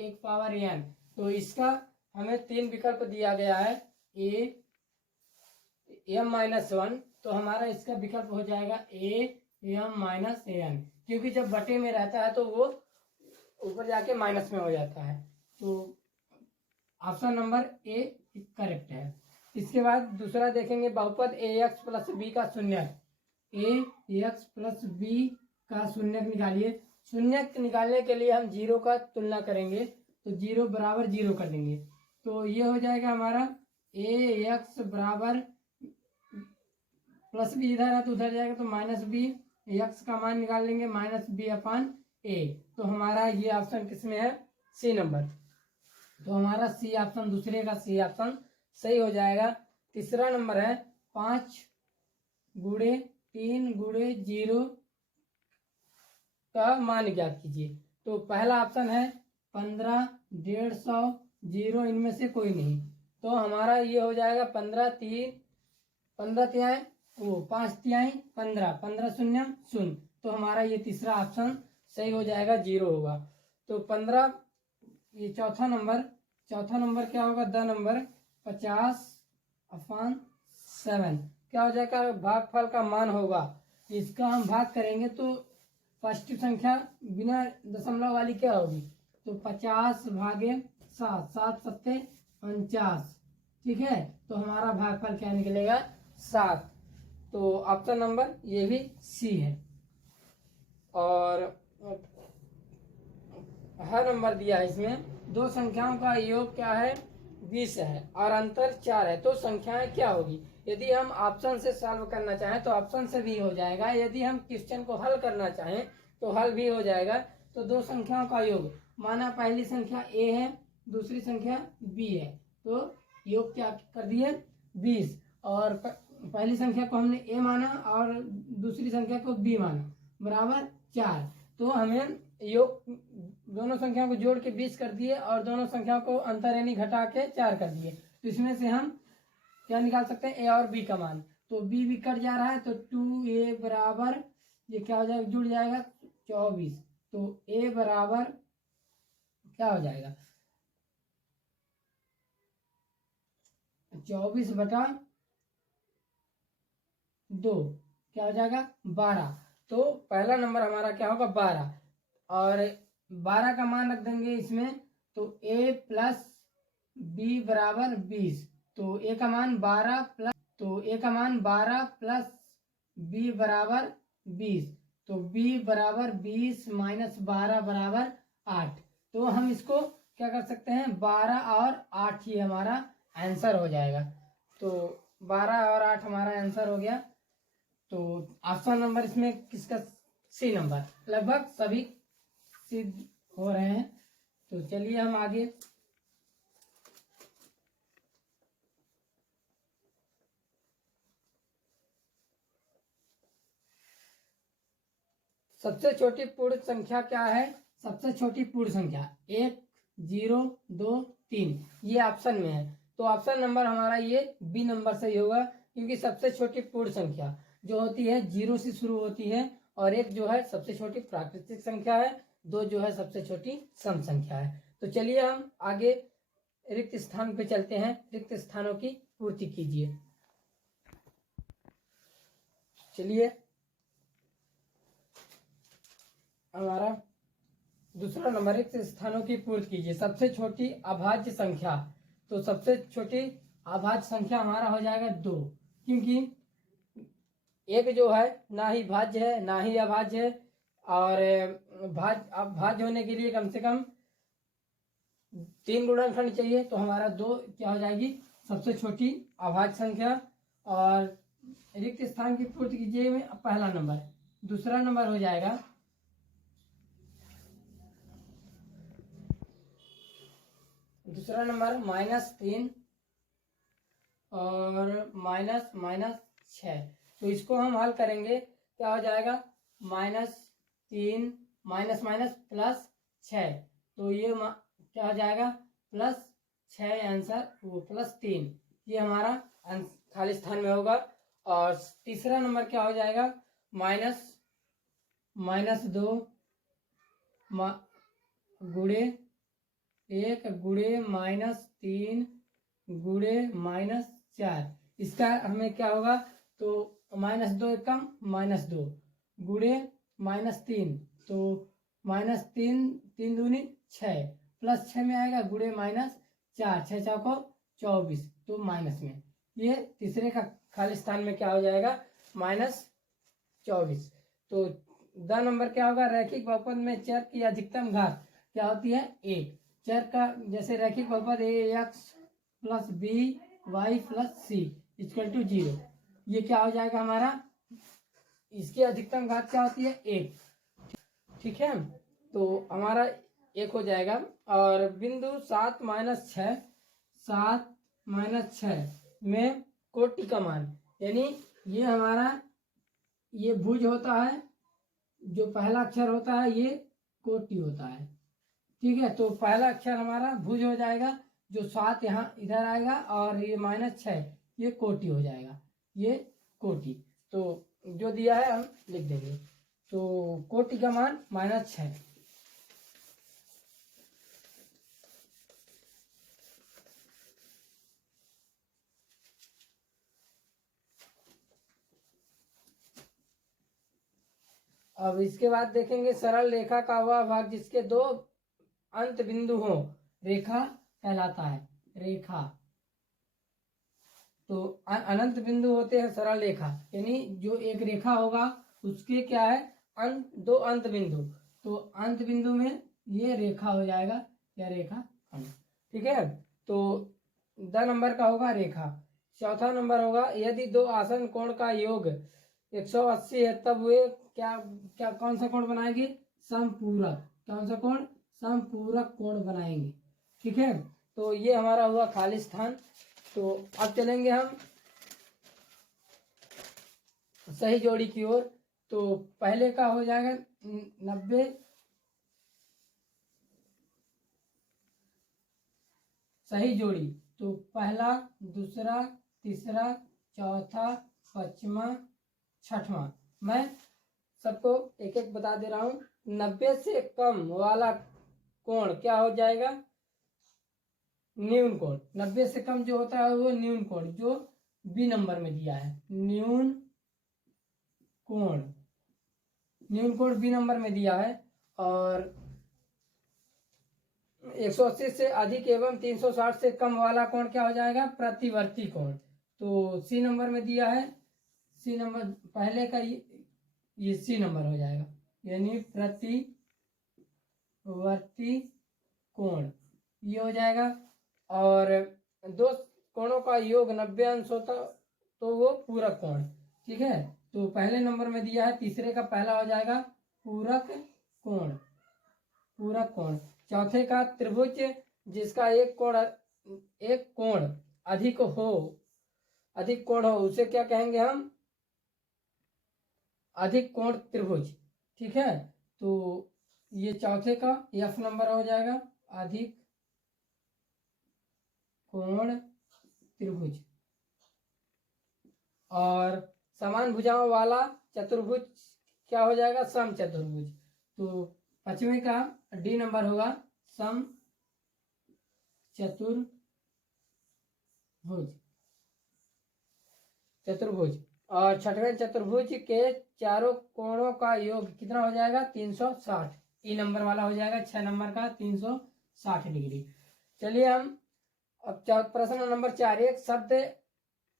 1 power n। तो इसका हमें 3 विकल्प दिया गया है, a m-1, तो हमारा इसका विकल्प हो जाएगा a m-n, क्योंकि जब बटे में रहता है तो वो ऊपर जाके माइनस में हो जाता है। तो ऑप्शन नंबर ए करेक्ट है। इसके बाद दूसरा देखेंगे, बहुपद ax प्लस b का शून्यक। ax प्लस b का शून्यक निकालिए। शून्यक निकालने के लिए हम जीरो का तुलना करेंगे, तो जीरो बराबर जीरो कर देंगे, तो ये हो जाएगा हमारा ax बराबर प्लस बी इधर है तो उधर जाएगा, तो माइनस बी, एक्स का मान निकाल लेंगे माइनस बी अपान ए। तो हमारा ये ऑप्शन किसमें है, सी नंबर। तो हमारा सी ऑप्शन, दूसरे का सी ऑप्शन सही हो जाएगा। तीसरा नंबर है 5 गुणे 3 गुणे 0 का मान ज्ञात कीजिए। तो पहला ऑप्शन है 15, 150, 0, इनमें से कोई नहीं। तो हमारा ये हो जाएगा 15 तिहाई वो 5 तिहाई 15, 15 शून्य शून्य। तो हमारा ये तीसरा ऑप्शन सही हो जाएगा, 0 होगा। तो 15, ये चौथा नंबर क्या होगा, द नंबर 50/7 क्या हो जाएगा, भागफल का मान होगा। इसका हम भाग करेंगे तो पॉजिटिव संख्या बिना दशमलव वाली क्या होगी, तो 50/7, 7 सत्ते 49, ठीक है। तो हमारा भागफल क्या निकलेगा, 7। तो ऑप्शन नंबर ये भी सी है। और हर नंबर दिया है इसमें, दो संख्याओं का योग क्या है, 20 है और अंतर 4 है, तो संख्याएं क्या होगी। यदि हम ऑप्शन से सॉल्व करना चाहें तो ऑप्शन से भी हो जाएगा, यदि हम क्वेश्चन को हल करना चाहें तो हल भी हो जाएगा। तो दो संख्याओं का योग, माना पहली संख्या a है, दूसरी संख्या b है, तो योग क्या कर दिए, 20। और पहली संख्या को हमने a माना और दूसरी संख्या को b माना, बराबर 4। तो हमें योग दोनों संख्याओं को जोड़ के 20 कर दिए और दोनों संख्याओं को अंतर यानी घटा के 4 कर दिए। तो इसमें से हम क्या निकाल सकते हैं, a और b का मान। तो b भी कट जा रहा है, तो 2a बराबर ये क्या हो जाएगा, जुड़ जाएगा 24। तो a बराबर क्या हो जाएगा, 24/2 क्या हो जाएगा, 12। तो पहला नंबर हमारा क्या होगा, 12। और 12 का मान रख देंगे इसमें, तो a प्लस b बराबर 20। तो a का मान 12 प्लस, तो a का मान 12 प्लस b बराबर 20। तो b बराबर 20 माइनस 12 बराबर 8। तो हम इसको क्या कर सकते हैं, 12 और 8 ही हमारा आंसर हो जाएगा। तो 12 और 8 हमारा आंसर हो गया। तो ऑप्शन नंबर इसमें किसका, सी नंबर। लगभग सभी सिद्ध हो रहे हैं। तो चलिए हम आगे सबसे छोटी पूर्ण संख्या क्या है, सबसे छोटी पूर्ण संख्या 1, 0, 2, 3, ये ऑप्शन में है। तो ऑप्शन नंबर हमारा ये बी नंबर सही होगा, क्योंकि सबसे छोटी पूर्ण संख्या जो होती है 0 से शुरू होती है, और 1 जो है सबसे छोटी प्राकृतिक संख्या है, 2 जो है सबसे छोटी सम संख्या है। तो चलिए हम आगे रिक्त स्थान पे चलते हैं, रिक्त स्थानों की पूर्ति कीजिए। चलिए हमारा दूसरा नंबर, रिक्त स्थानों की पूर्ति कीजिए। सबसे छोटी अभाज्य संख्या, तो सबसे छोटी अभाज्य संख्या हमारा हो जाएगा 2, क्योंकि एक जो है ना ही भाज्य है ना ही अभाज्य है, और भाज्य होने के लिए कम से कम 3 गुणनखंड चाहिए। तो हमारा 2 क्या हो जाएगी, सबसे छोटी अभाज्य संख्या। और रिक्त स्थान की पूर्ति कीजिए में पहला नंबर, दूसरा नंबर हो जाएगा -3 और -6। तो इसको हम हल करेंगे, क्या हो जाएगा, -3 प्लस 6। तो ये क्या हो जाएगा, +6 आंसर, वो +3, ये हमारा खाली स्थान में होगा। और तीसरा नंबर क्या हो जाएगा, -2 गुणे 1 गुणे -3 गुणे -4, इसका हमें क्या होगा, तो -2 एकम -2 गुणे -3, तो -3 3 दूनी 6 प्लस 6 में आएगा गुणे -4, 6 चौको 24, तो माइनस में ये तीसरे का खाली स्थान में क्या हो जाएगा, -24। तो द नंबर क्या होगा, रैखिक बहुपद में चर की अधिकतम घात क्या होती है, 1। चर का जैसे रैखिक बहुपद ax + by + c = 0, ये क्या हो जाएगा हमारा, इसकी अधिकतम घात क्या होती है, 1। ठीक है, तो हमारा 1 हो जाएगा। और बिंदु 7 - 6 में कोटि का मान, यानी ये हमारा ये भुज होता है, जो पहला अक्षर होता है ये कोटि होता है। ठीक है, तो पहला अक्षर हमारा भुज हो जाएगा, जो 7 यहाँ इधर आएगा, और ये -6 ये कोटि हो जाएगा, ये कोटि। तो जो दिया है हम लिख देंगे, तो कोटि का मान -6। अब इसके बाद देखेंगे सरल रेखा का वह भाग जिसके 2 अंत बिंदु हो, रेखा कहलाता है, रेखा। तो अनंत बिंदु होते हैं सरल रेखा, यानी जो एक रेखा होगा उसके क्या है, 2 अंत बिंदु, तो अंत बिंदु में ये रेखा हो जाएगा, क्या रेखा खंड। ठीक है, तो द नंबर का होगा रेखा। चौथा नंबर होगा, यदि 2 आसन कोण का योग 180 है, तब वे क्या क्या कौन सा कोण बनाएंगे, समपूरक। कौन सा कोण, समपूरक कोण बनाएंगे। ठीक है, तो ये हमारा हुआ खाली स्थान। तो अब चलेंगे हम सही जोड़ी की ओर। तो पहले का हो जाएगा 90 सही जोड़ी, तो पहला, दूसरा, तीसरा, चौथा, पांचवा, छठवां। मैं सबको एक एक बता दे रहा हूँ। 90 से कम वाला कोण क्या हो जाएगा, न्यून कोण। 90 से कम जो होता है वो न्यून कोण, जो बी नंबर में दिया है, न्यून कोण। न्यून कोण बी नंबर में दिया है। और 180 से अधिक एवं 360 से कम वाला कोण क्या हो जाएगा, प्रतिवर्ती कोण। तो सी नंबर में दिया है, सी नंबर पहले का ये सी नंबर हो जाएगा, यानी प्रतिवर्ती कोण ये हो जाएगा। और 2 कोणों का योग 90 अंश होता तो वो पूरक कोण। ठीक है, तो पहले नंबर में दिया है, तीसरे का पहला हो जाएगा पूरक कोण, पूरक कोण। चौथे का त्रिभुज जिसका एक कोण अधिक कोण हो, उसे क्या कहेंगे हम, अधिक कोण त्रिभुज। ठीक है, तो ये चौथे का एफ नंबर हो जाएगा, अधिक कोण त्रिभुज। और समान भुजाओं वाला चतुर्भुज क्या हो जाएगा, सम चतुर्भुज। तो पांचवें का डी नंबर होगा, सम चतुर्भुज। और छठवें चतुर्भुज के चारों कोणों का योग कितना हो जाएगा, 360। ई नंबर वाला हो जाएगा 6 नंबर का 360 डिग्री। चलिए हम अब प्रश्न नंबर 4, एक शब्द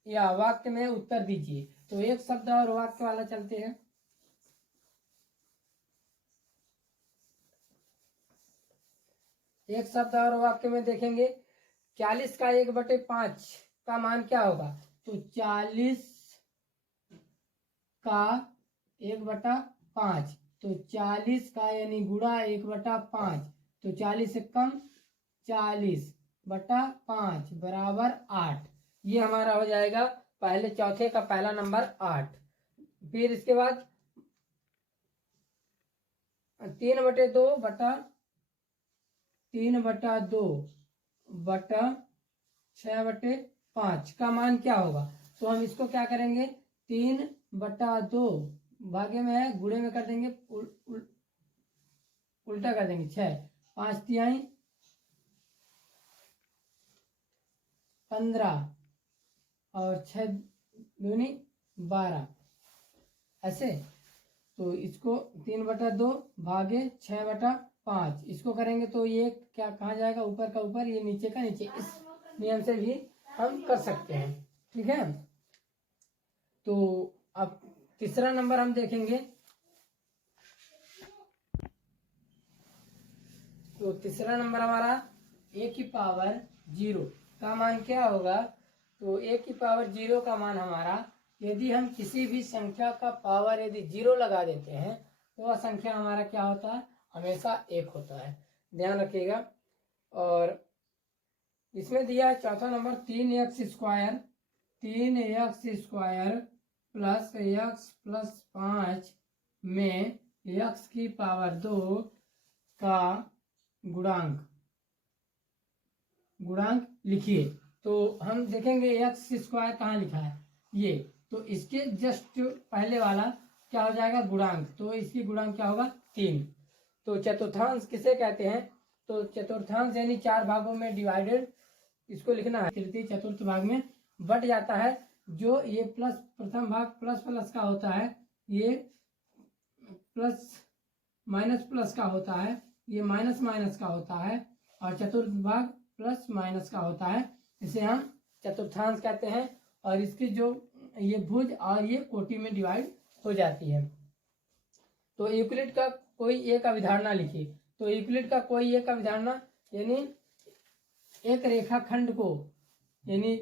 या वाक्य में उत्तर दीजिए। तो एक शब्द और वाक्य वाला चलते हैं। एक शब्द और वाक्य में देखेंगे, 40 का 1/5 का मान क्या होगा। तो 40 का 1/5, तो 40 का यानी गुणा 1/5, तो 40 से कम 40/5 बराबर 8। ये हमारा हो जाएगा पहले चौथे का पहला नंबर 8। फिर इसके बाद 3/2 बटा 6/5 का मान क्या होगा। तो हम इसको क्या करेंगे, 3/2 भागे में है, गुणे में कर देंगे, उल्टा कर देंगे, 6 5 तिहाई 15 और 6 दूनी 12 ऐसे। तो इसको 3/2 भागे 6/5 इसको करेंगे तो ये क्या कहाँ जाएगा, ऊपर का ऊपर, ये नीचे का नीचे। इस नियम से भी हम कर सकते हैं। ठीक है। तो अब तीसरा नंबर हम देखेंगे। तो तीसरा नंबर हमारा a⁻0 का मान क्या होगा। तो a⁻0 का मान हमारा, यदि हम किसी भी संख्या का पावर यदि 0 लगा देते हैं तो वह संख्या हमारा क्या होता है, हमेशा 1 होता है। ध्यान रखिएगा। और इसमें दिया है चौथा number 3x² 3x² plus x plus 5 में x⁻2 का गुणांक लिखिए। तो हम देखेंगे x² कहाँ लिखा है, ये। तो इसके जस्ट पहले वाला क्या हो जाएगा, गुणांक। तो इसकी गुणांक क्या होगा, 3। तो चतुर्थांश किसे कहते हैं। तो चतुर्थांश यानी 4 भागों में डिवाइडेड, इसको लिखना है। तृतीय चतुर्थ भाग में बट जाता है। जो ये प्लस प्रथम भाग प्लस प्लस का होता है, ये प्लस माइनस प्लस का होता है, ये माइनस माइनस का होता है, और चतुर्थ भाग प्लस माइनस का होता है। इसे हम चतुर्थांश कहते हैं। और इसकी जो ये भुज और ये कोटि में डिवाइड हो जाती है। तो यूक्लिड का कोई एक अभिधारणा लिखिए। तो यूक्लिड का कोई एक अभिधारणा यानी एक रेखाखंड को, यानी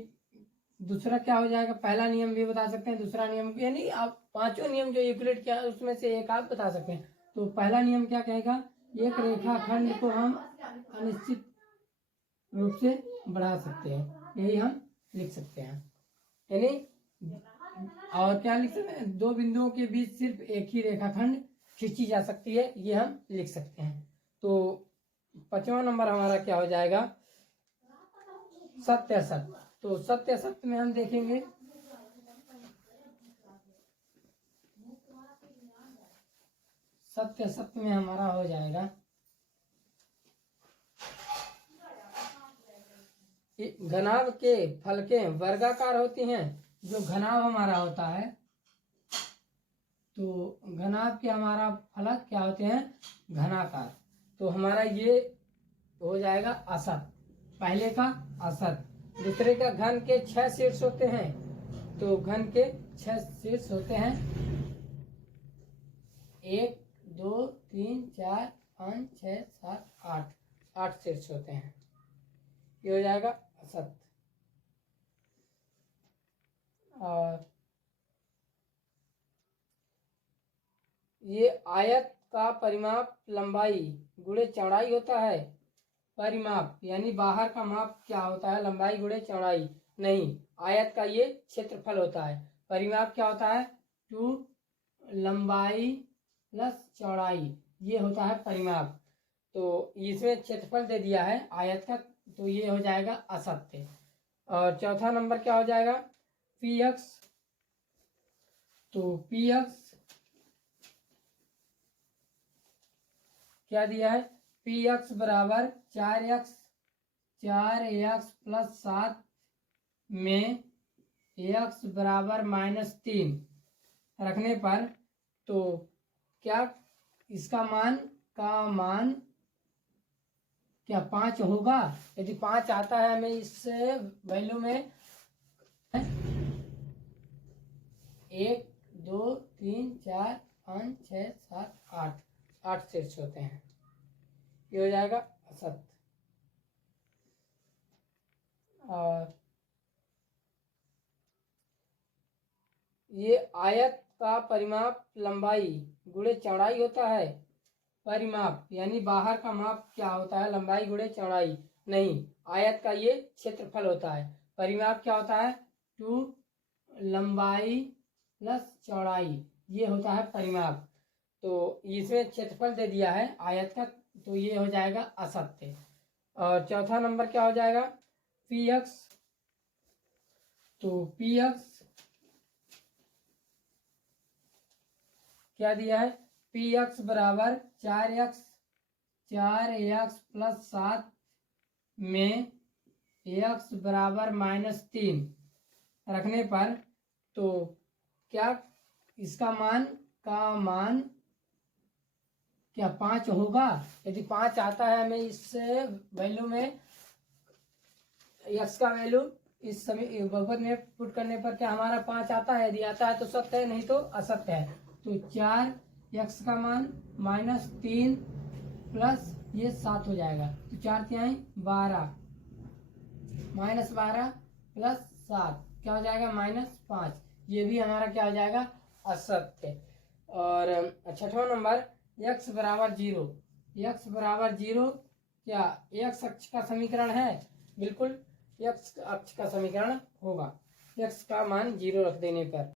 दूसरा क्या हो जाएगा, पहला नियम भी बता सकते हैं, दूसरा नियम, यानी आप 5 नियम जो यूक्लिड क्या है उसमें से एक आप बता सकते हैं। तो पहला नियम क्या कहेगा, एक रेखाखंड को हम अनिश्चित रूप से बढ़ा सकते हैं, यही हम लिख सकते हैं। यानी और क्या लिख सकते हैं, 2 बिंदुओं के बीच सिर्फ एक ही रेखाखंड खींची जा सकती है, ये हम लिख सकते हैं। तो 5वां नंबर हमारा क्या हो जाएगा, सत्य असत्य। तो सत्य असत्य में हम देखेंगे। सत्य असत्य में हमारा हो जाएगा, घनाभ के फलकें वर्गाकार होती हैं। जो घनाभ हमारा होता है, तो घनाभ के हमारा फलक क्या होते हैं, घनाकार। तो हमारा ये हो जाएगा असत, पहले का असत। दूसरे का घन के 6 शीर्ष होते हैं। तो घन के 6 शीर्ष होते हैं, 1 2 3 4 5 6 7 8 शीर्ष होते हैं। ये हो जाएगा असत। और ये आयत का परिमाप लंबाई गुणे चौड़ाई होता है। परिमाप यानी बाहर का माप क्या होता है, लंबाई गुणे चौड़ाई नहीं, आयत का ये क्षेत्रफल होता है। परिमाप क्या होता है, 2 लंबाई प्लस चौड़ाई, ये होता है परिमाप। तो इसमें क्षेत्रफल दे दिया है आयत का, तो ये हो जाएगा असत्य। और चौथा नंबर क्या हो जाएगा, px। तो px क्या दिया है, px बराबर 4x प्लस 7 में x बराबर -3 रखने पर, तो क्या इसका मान क्या 5 होगा। यदि 5 आता है हमें इस वैल्यू में 1 2 3 4 5 6 7 8 शीर्ष होते हैं, ये हो जाएगा असत। और ये आयत का परिमाप लंबाई गुणे चौड़ाई होता है। परिमाप यानी बाहर का माप क्या होता है, लंबाई गुणे चौड़ाई नहीं, आयत का ये क्षेत्रफल होता है। परिमाप क्या होता है, 2 लंबाई प्लस चौड़ाई, ये होता है परिमाप। तो इसमें क्षेत्रफल दे दिया है आयत का, तो ये हो जाएगा असत्य। और चौथा नंबर क्या हो जाएगा, px। तो px क्या दिया है, px बराबर 4x प्लस 7 में x बराबर -3 रखने पर तो क्या इसका मान क्या 5 होगा? यदि 5 आता है हमें इस वैल्यू में, x का वैल्यू इस समय बहुपद में पुट करने पर क्या हमारा 5 आता है? यदि आता है तो सत्य है, नहीं तो असत्य है। तो 4x का मान -3 प्लस ये 7 हो जाएगा। तो 4 तिहाई 12 -12 प्लस 7 क्या हो जाएगा? -5। ये भी हमारा क्या हो जाएगा? असत्य। और छठवां नंबर x बराबर 0। x बराबर 0 क्या x अक्ष का समीकरण है? बिल्कुल x अक्ष का समीकरण होगा x का मान 0 रख देने पर।